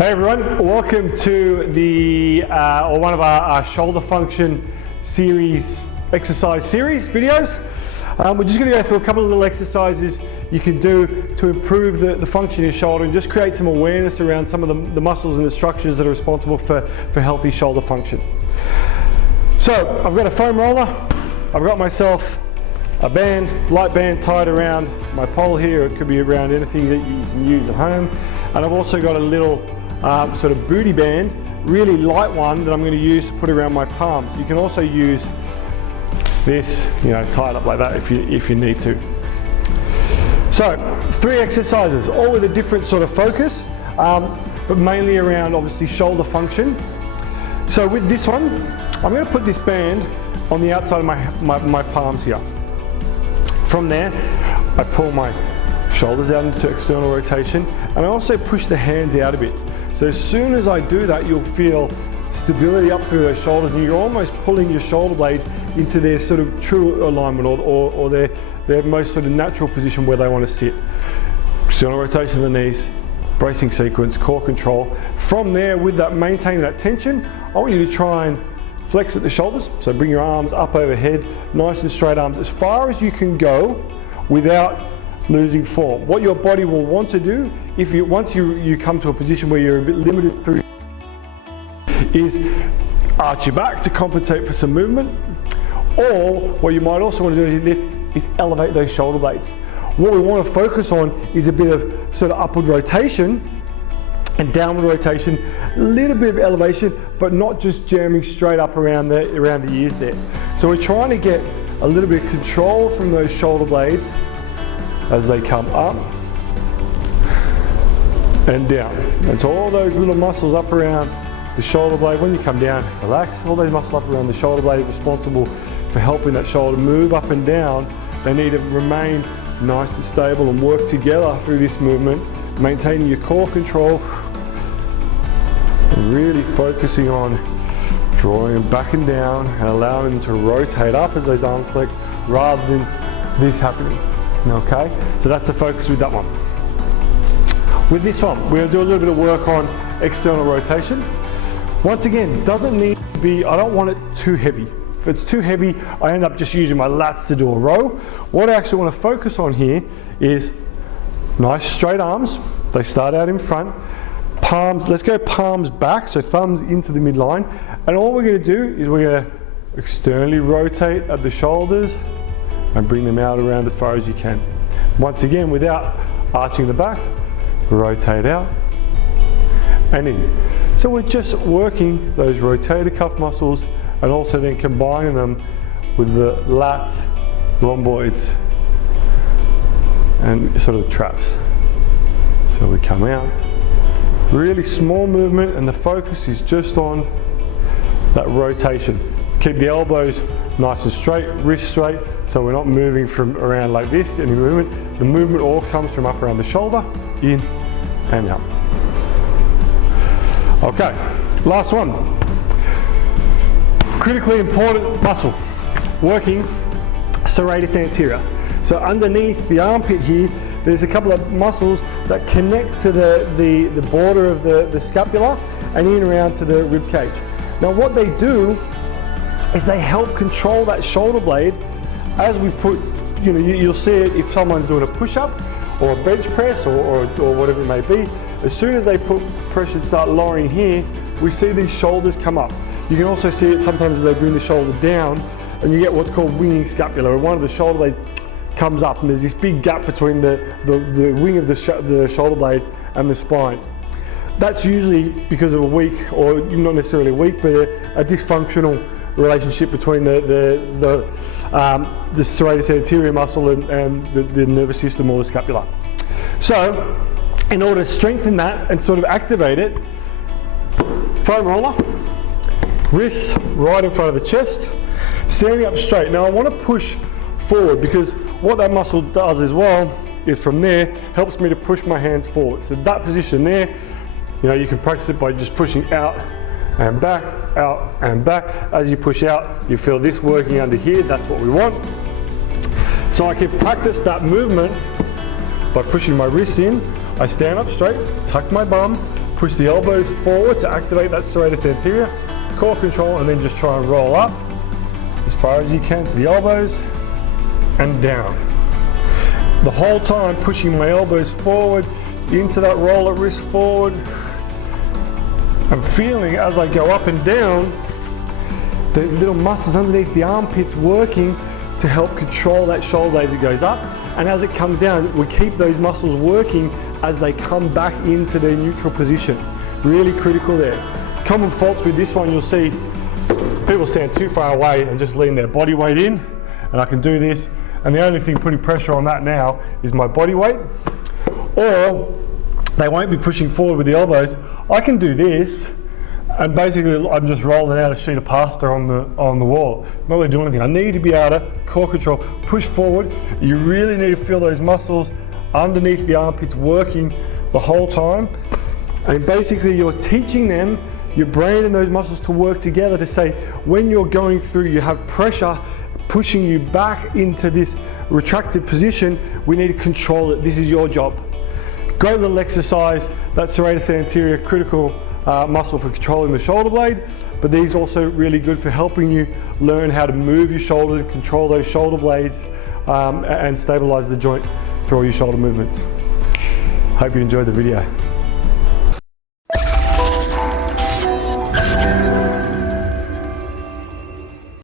Hey everyone, welcome to the one of our shoulder function series, exercise series videos. We're just going to go through a couple of little exercises you can do to improve the function of your shoulder and just create some awareness around some of the muscles and the structures that are responsible for healthy shoulder function. So I've got a foam roller, I've got myself a band, light band tied around my pole here. It could be around anything that you can use at home. And I've also got a little sort of booty band, really light one that I'm going to use to put around my palms. You can also use this, tie it up like that if you need to. So 3 exercises, all with a different sort of focus, but mainly around obviously shoulder function. So with this one, I'm going to put this band on the outside of my palms here. From there, I pull my shoulders out into external rotation, and I also push the hands out a bit. So as soon as I do that, you'll feel stability up through those shoulders, and you're almost pulling your shoulder blades into their sort of true alignment or their most sort of natural position where they want to sit. External rotation of the knees, bracing sequence, core control. From there, with that, maintaining that tension, I want you to try and flex at the shoulders. So bring your arms up overhead, nice and straight arms, as far as you can go without losing form. What your body will want to do, once you come to a position where you're a bit limited through, is arch your back to compensate for some movement, or what you might also want to do is elevate those shoulder blades. What we want to focus on is a bit of sort of upward rotation and downward rotation, a little bit of elevation, but not just jamming straight up around the ears there. So we're trying to get a little bit of control from those shoulder blades as they come up and down. And so all those little muscles up around the shoulder blade, when you come down, relax. All those muscles up around the shoulder blade are responsible for helping that shoulder move up and down. They need to remain nice and stable and work together through this movement, maintaining your core control and really focusing on drawing them back and down and allowing them to rotate up as those arms flex rather than this happening. Okay, so that's the focus with that one. With this one, we're going to do a little bit of work on external rotation. Once again, doesn't need to be, I don't want it too heavy. If it's too heavy, I end up just using my lats to do a row. What I actually want to focus on here is nice straight arms. They start out in front. Palms, let's go palms back, so thumbs into the midline. And all we're going to do is we're going to externally rotate at the shoulders and bring them out around as far as you can. Once again, without arching the back, rotate out and in. So we're just working those rotator cuff muscles and also then combining them with the lats, rhomboids, and sort of traps. So we come out, really small movement, and the focus is just on that rotation. Keep the elbows nice and straight, wrist straight, so we're not moving from around like this, any movement. The movement all comes from up around the shoulder, in and out. Okay, last one. Critically important muscle, working serratus anterior. So underneath the armpit here, there's a couple of muscles that connect to the border of the scapula and in around to the rib cage. Now what they do is they help control that shoulder blade as we put, you'll see it if someone's doing a push-up or a bench press or whatever it may be. As soon as they put pressure and start lowering here, we see these shoulders come up. You can also see it sometimes as they bring the shoulder down, and you get what's called winging scapula, where one of the shoulder blades comes up and there's this big gap between the wing of the shoulder blade and the spine. That's usually because of a weak, or not necessarily weak, but a dysfunctional relationship between the serratus anterior muscle and the nervous system or the scapula. So in order to strengthen that and sort of activate it, foam roller, wrists right in front of the chest, standing up straight. Now I want to push forward, because what that muscle does as well is from there helps me to push my hands forward. So that position there, you can practice it by just pushing out and back, out and back. As you push out, you feel this working under here. That's what we want. So I can practice that movement by pushing my wrists in. I stand up straight, tuck my bum, push the elbows forward to activate that serratus anterior, core control, and then just try and roll up as far as you can to the elbows and down. The whole time pushing my elbows forward into that roll at wrist forward. I'm feeling as I go up and down the little muscles underneath the armpits working to help control that shoulder blade as it goes up, and as it comes down we keep those muscles working as they come back into their neutral position. Really critical there. Common faults with this one, you'll see people stand too far away and just lean their body weight in, and I can do this, and the only thing putting pressure on that now is my body weight, or they won't be pushing forward with the elbows. I can do this, and basically I'm just rolling out a sheet of pasta on the wall. Not really doing anything. I need to be able to core control, push forward. You really need to feel those muscles underneath the armpits working the whole time. And basically you're teaching them, your brain and those muscles to work together to say, when you're going through, you have pressure pushing you back into this retracted position, we need to control it. This is your job. Great little exercise. That serratus anterior, critical muscle for controlling the shoulder blade, but these also really good for helping you learn how to move your shoulders, control those shoulder blades, and stabilize the joint through all your shoulder movements. Hope you enjoyed the video.